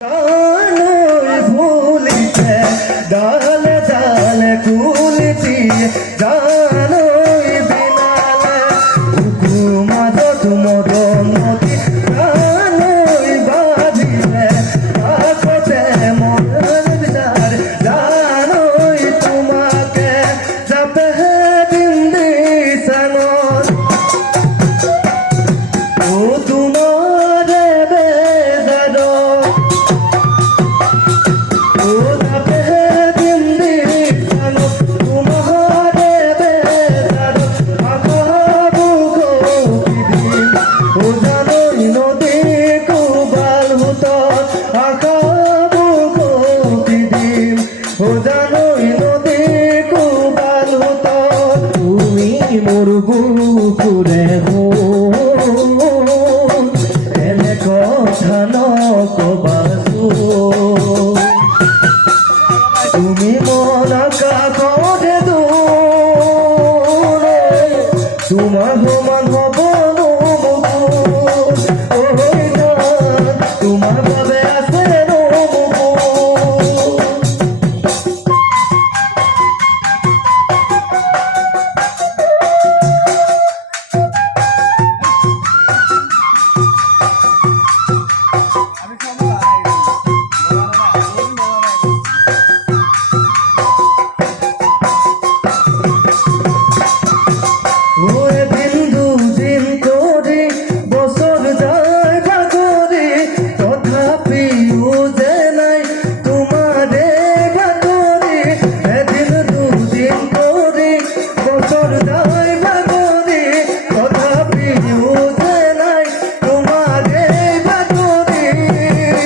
জানোই ভুলিতে ডালে ডালে কুলিতি জানোই বিনালে হুকুমাদ তুমর নদী জানোই বাজিলে পাখতে মনের বিচার জানোই তোমাকে যাবে দিন দিশাঙর ও তোমার বেজারো মোর বুকুরে এনে কথা নকবাসু তুমি মনা কাকরে দূরে তোমার সমান হব তোমার বাবে আছে